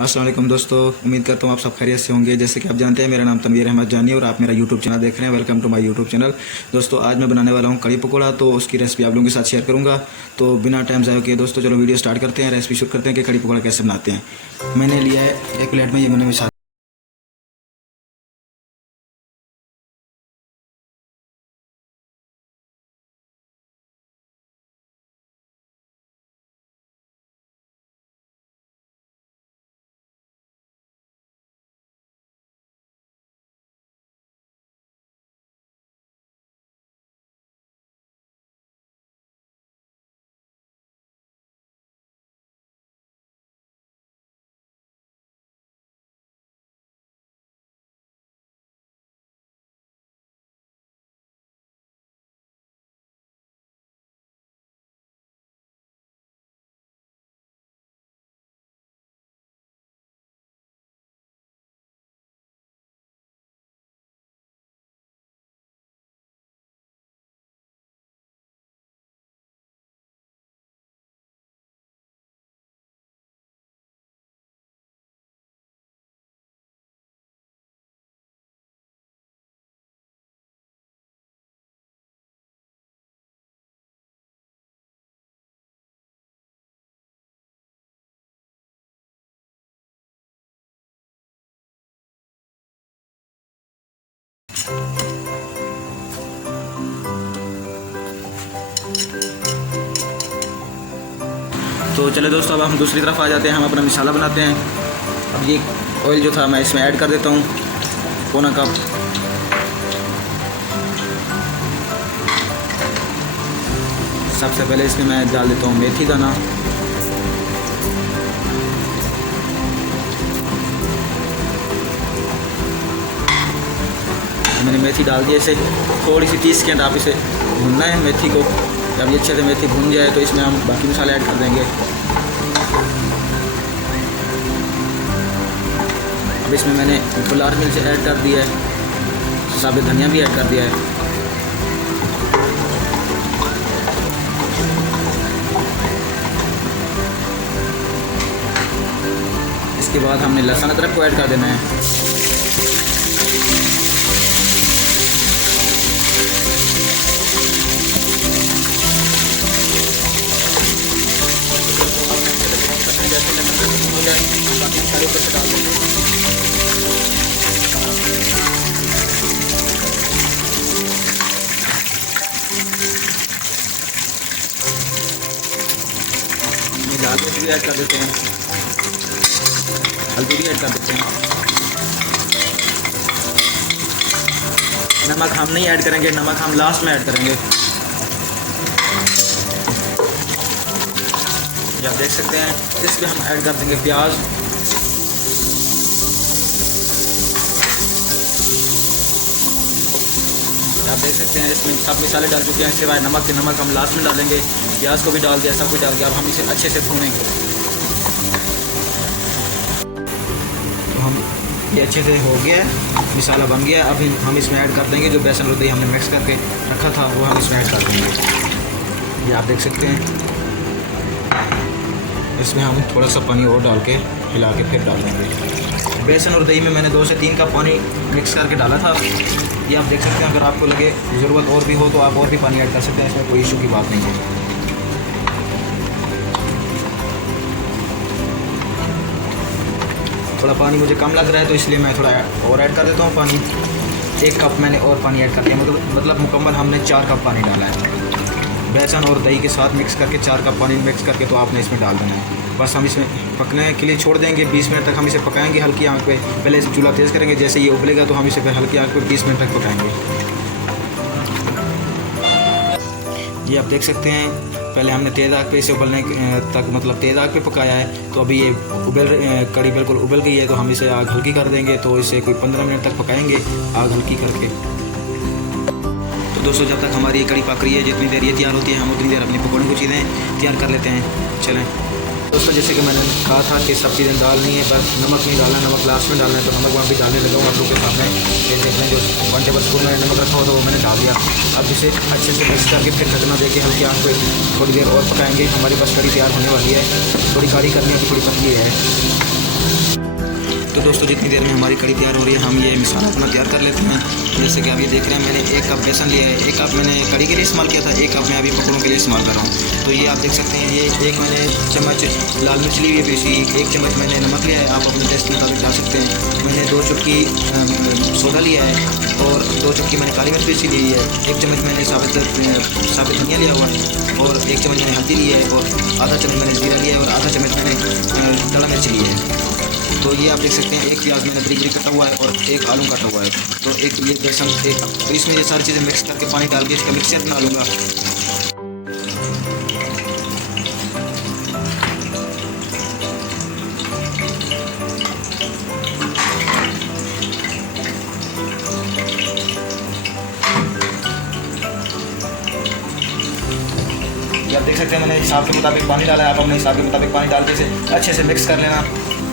अस्सलाम वालेकुम दोस्तों, उम्मीद करता हूँ आप सब खैरियत से होंगे। जैसे कि आप जानते हैं, मेरा नाम तनवीर अहमद जानी और आप मेरा यूट्यूब चैनल देख रहे हैं। Welcome to my YouTube channel. दोस्तों, आज मैं बनाने वाला हूँ कड़ी पकौड़ा, तो उसकी रेसिपी आप लोगों के साथ शेयर करूँगा। तो बिना टाइम ज़ाया किए दोस्तों, चलो वीडियो स्टार्ट करते हैं, रेसिपी शुरू करते हैं कि कड़ी पकौड़ा कैसे बनाते हैं। मैंने लिया है एक प्लेट में, ये मैंने मिसाल तो चले दोस्तों, अब हम दूसरी तरफ आ जाते हैं। हम अपना मसाला बनाते हैं। अब ये ऑयल जो था मैं इसमें ऐड कर देता हूँ, पौना कप। सबसे पहले इसमें मैं डाल देता हूँ मेथी दाना। मैंने मेथी डाल दी। इसे थोड़ी सी 30 सेकंड आप इसे भूनना है मेथी को। जब ये अच्छे से मेथी भून जाए तो इसमें हम बाकी मसाले ऐड कर देंगे। अब इसमें मैंने लाल मिर्च ऐड कर दिया है, साबुत धनिया भी ऐड कर दिया है। इसके बाद हमने लहसुन अदरक को ऐड कर देना है। बाकी सारे ऊपर से डाल देंगे। लाल मिर्च भी ऐड कर देते हैं, हल्दी भी ऐड कर देते हैं। नमक हम नहीं ऐड करेंगे, नमक हम लास्ट में ऐड करेंगे। आप देख सकते हैं, इसमें हम ऐड कर देंगे प्याज। आप देख सकते हैं इसमें सब मसाले डाल चुके हैं, सिवाय नमक के। नमक हम लास्ट में डालेंगे। प्याज को भी डाल दिया, सब कुछ डाल दिया। अब हम इसे अच्छे से भूनेंगे। तो हम ये अच्छे से हो गया है, मसाला बन गया। अब हम इसमें ऐड कर देंगे जो बेसन और दही हमने मिक्स करके रखा था, वो हम इसमें ऐड कर देंगे। ये आप देख सकते हैं। इसमें हम थोड़ा सा पानी और डाल के हिला के फिर डाल देंगे। बेसन और दही में मैंने 2 से 3 कप पानी मिक्स करके डाला था। ये आप देख सकते हैं। अगर आपको लगे ज़रूरत और भी हो तो आप और भी पानी ऐड कर सकते हैं, इसमें कोई इशू की बात नहीं है। थोड़ा पानी मुझे कम लग रहा है तो इसलिए मैं थोड़ा और ऐड कर देता हूँ पानी। 1 कप मैंने और पानी ऐड कर दिया, मतलब मुकम्मल हमने 4 कप पानी डाला है। बेसन और दही के साथ मिक्स करके 4 कप पानी मिक्स करके तो आपने इसमें डाल देना है। बस हम इसमें पकने के लिए छोड़ देंगे। 20 मिनट तक हम इसे पकाएंगे हल्की आंच पे। पहले चूल्हा तेज़ करेंगे, जैसे ये उबलेगा तो हम इसे फिर हल्की आंच पे 20 मिनट तक पकाएंगे। ये आप देख सकते हैं, पहले हमने तेज़ आग पे इसे उबलने तक, मतलब तेज़ आग पे पकाया है। तो अभी ये कड़ी बिल्कुल उबल गई है, तो हम इसे आग हल्की कर देंगे। तो इसे कोई 15 मिनट तक पकाएंगे आग हल्की करके। तो दोस्तों, जब तक हमारी कड़ी पक रही है, जितनी देर ये तैयार होती है, हम उतनी देर अपनी पकौड़े की चीज़ें तैयार कर लेते हैं। चलें दोस्तों, जैसे कि मैंने कहा था कि सब चीज़ें डालनी है, बस नमक नहीं डालना, नमक लास्ट में डालना है। तो नमक वहाँ भी डालने लगा हूँ आप लोगों के सामने। ये देख लें, जो 1 टेबल स्पून मैंने नमक रखा हो तो वो मैंने डाल दिया। अब इसे अच्छे से मिक्स करके फिर ढकना देके हल्की आंच पे थोड़ी देर और पकाएंगे। हमारी बस कड़ी तैयार होने वाली है। थोड़ी गाढ़ी करनी है, थोड़ी पतली है। तो दोस्तों जितनी देर में हमारी कड़ी तैयार हो रही है हम ये मसाला अपना तैयार कर लेते हैं। जैसे कि आप ये देख रहे हैं मैंने 1 कप बेसन लिया है, 1 कप मैंने कड़ी के लिए इस्तेमाल किया था, 1 कप मैं अभी पकौड़ों के लिए इस्तेमाल कर रहा हूँ। तो ये आप देख सकते हैं, ये 1 मैंने चम्मच लाल मिर्च ली है पीसी, 1 चम्मच मैंने नमक लिया है, आप अपने टेस्ट के मुताबिक डाल सकते हैं। मैंने 2 चुटकी सोडा लिया है और 2 चुटकी मैंने काली मिर्च पीसी ली है, 1 चम्मच मैंने साबित धनिया लिया हुआ है और 1 चम्मच मैंने हल्दी ली है और आधा चम्मच मैंने जीरा लिया है और आधा चम्मच मैंने काला मिर्च ली है। तो ये आप देख सकते हैं 1 प्याज मैंने बरीक कटा हुआ है और 1 आलू कटा हुआ है। तो एक ये बेसन तो इसमें ये सारी चीज़ें मिक्स करके पानी डाल के इसका मिक्सचर बना लूँगा। ये आप देख सकते हैं मैंने हिसाब के मुताबिक पानी डाला है, आप अपने हिसाब के मुताबिक पानी डाल के इसे अच्छे से मिक्स कर लेना।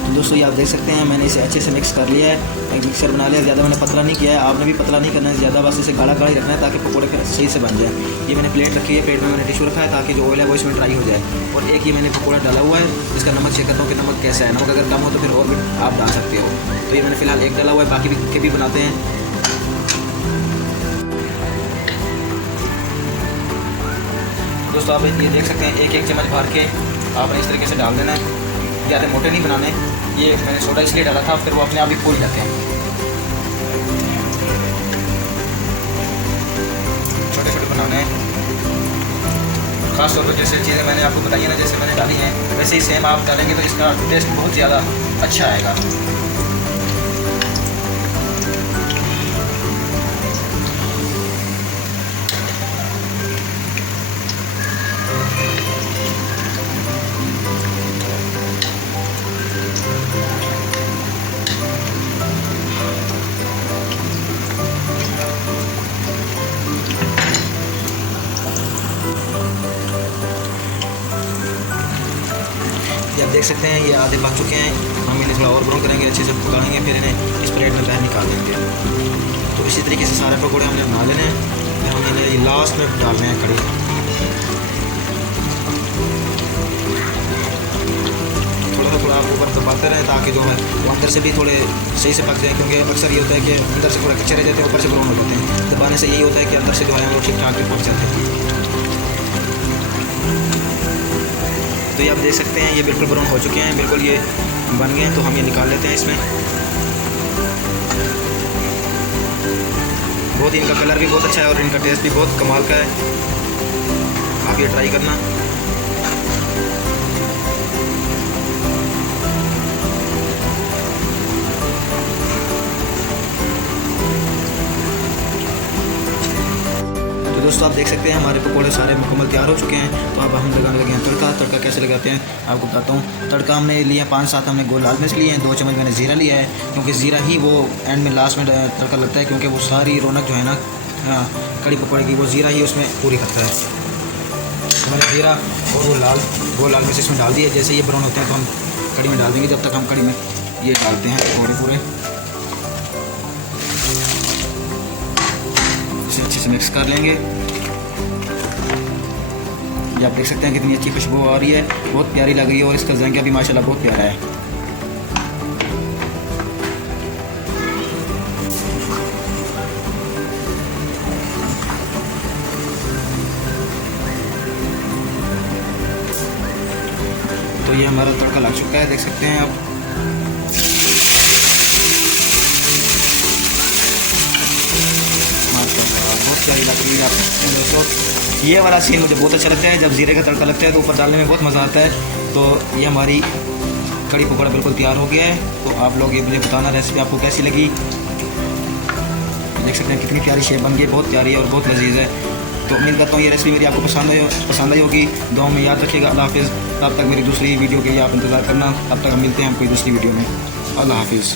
दोस्तों ये आप देख सकते हैं मैंने इसे अच्छे से मिक्स कर लिया है, एक मिक्सर बना लिया। ज़्यादा मैंने पतला नहीं किया है, आपने भी पतला नहीं करना है ज़्यादा, बस इसे गाढ़ा गाढ़ा ही रखना है ताकि पकौड़े सही से बन जाए। ये मैंने प्लेट रखी है, प्लेट में मैंने टिश्यू रखा है ताकि जो ऑयल है वो इसमें ड्राई हो जाए। और एक ये मैंने पकौड़ा डाला हुआ है, इसका नमक चेक करता हूँ कि नमक कैसा है, नमक अगर कम हो तो फिर और भी आप डाल सकते हो। तो ये मैंने फ़िलहाल 1 डाला हुआ है, बाकी के भी बनाते हैं। दोस्तों आप ये देख सकते हैं 1 चम्मच भर के आपने इस तरीके से डाल देना है, ज़्यादा मोटे नहीं बनाने। ये मैंने सोडा इसलिए डाला था, फिर वो अपने आप ही फूल जाते हैं। छोटे छोटे बनाने हैं, खासतौर पर जैसे चीज़ें मैंने आपको बताई है ना, जैसे मैंने डाली हैं वैसे ही सेम आप डालेंगे तो इसका टेस्ट बहुत ज़्यादा अच्छा आएगा। ये आप देख सकते हैं ये आधे पक चुके हैं, हम इन्हें थोड़ा और ब्राउन करेंगे, अच्छे से पकाएंगे, फिर इन्हें इस प्लेट में बाहर निकाल देंगे। तो इसी तरीके से सारे पकौड़े हमने बना लेने हैं, फिर हम इन्हें लास्ट में डालने हैं कड़ी। थोड़ा आप ऊपर दबाते रहें ताकि जो है वो अंदर से भी थोड़े सही से पक जाए, क्योंकि अक्सर ये होता है कि अंदर से थोड़ा कच्चे रह जाते हैं, ऊपर से ब्राउन हो जाते हैं। दबाने से यही होता है कि अंदर से जो है हम लोग ठीक ठाक पक जाते हैं। तो ये आप देख सकते हैं ये बिल्कुल ब्राउन हो चुके हैं, बिल्कुल ये बन गए हैं। तो हम ये निकाल लेते हैं इसमें। बहुत ही इनका कलर भी बहुत अच्छा है और इनका टेस्ट भी बहुत कमाल का है, आप ये ट्राई करना। दोस्तों आप देख सकते हैं हमारे पकौड़े सारे मुकम्मल तैयार हो चुके हैं। तो अब हम लगाने लगे हैं तड़का। तड़का कैसे लगाते हैं आपको बताता हूँ। तड़का हमने लिया 5-7 हमने गोल लाल मिर्च लिए हैं, 2 चम्मच मैंने जीरा लिया है, क्योंकि जीरा ही वो एंड में लास्ट में तड़का लगता है, क्योंकि वो सारी रौनक जो है ना कड़ी पकौड़े की वो जीरा ही उसमें पूरी करता है। तो मैंने जीरा और वो गोल लाल मिर्च इसमें डाल दिए। जैसे ये ब्राउन होते हैं तो हम कड़ी में डाल देंगे। जब तक हम कड़ी में ये डालते हैं पकौड़े पूरे इसे अच्छे से मिक्स कर लेंगे। ये आप देख सकते हैं कितनी अच्छी खुशबू आ रही है, बहुत प्यारी लग रही है और इसका ज़ायका भी माशाल्लाह बहुत प्यारा है। तो ये हमारा तड़का लग चुका है, देख सकते हैं आप। बहुत प्यारी लग रही है आप दोस्तों। ये वाला सीन मुझे बहुत अच्छा लगता है, जब जीरे का तड़का लगता है तो ऊपर डालने में बहुत मज़ा आता है। तो ये हमारी कड़ी पकौड़ा बिल्कुल तैयार हो गया है। तो आप लोग ये मुझे बताना रेसिपी आपको कैसी लगी। देख सकते हैं कितनी प्यारी शेप बन गई, बहुत प्यारी है और बहुत लजीज है। तो उम्मीद करता हूँ ये रेसिपी मेरी आपको पसंद आई होगी। दुआ में याद रखिएगा। अल्लाह हाफिज़। तब तक मेरी दूसरी वीडियो के लिए आप इंतज़ार करना। तब तक हम मिलते हैं हम कोई दूसरी वीडियो में। अल्लाह हाफिज़।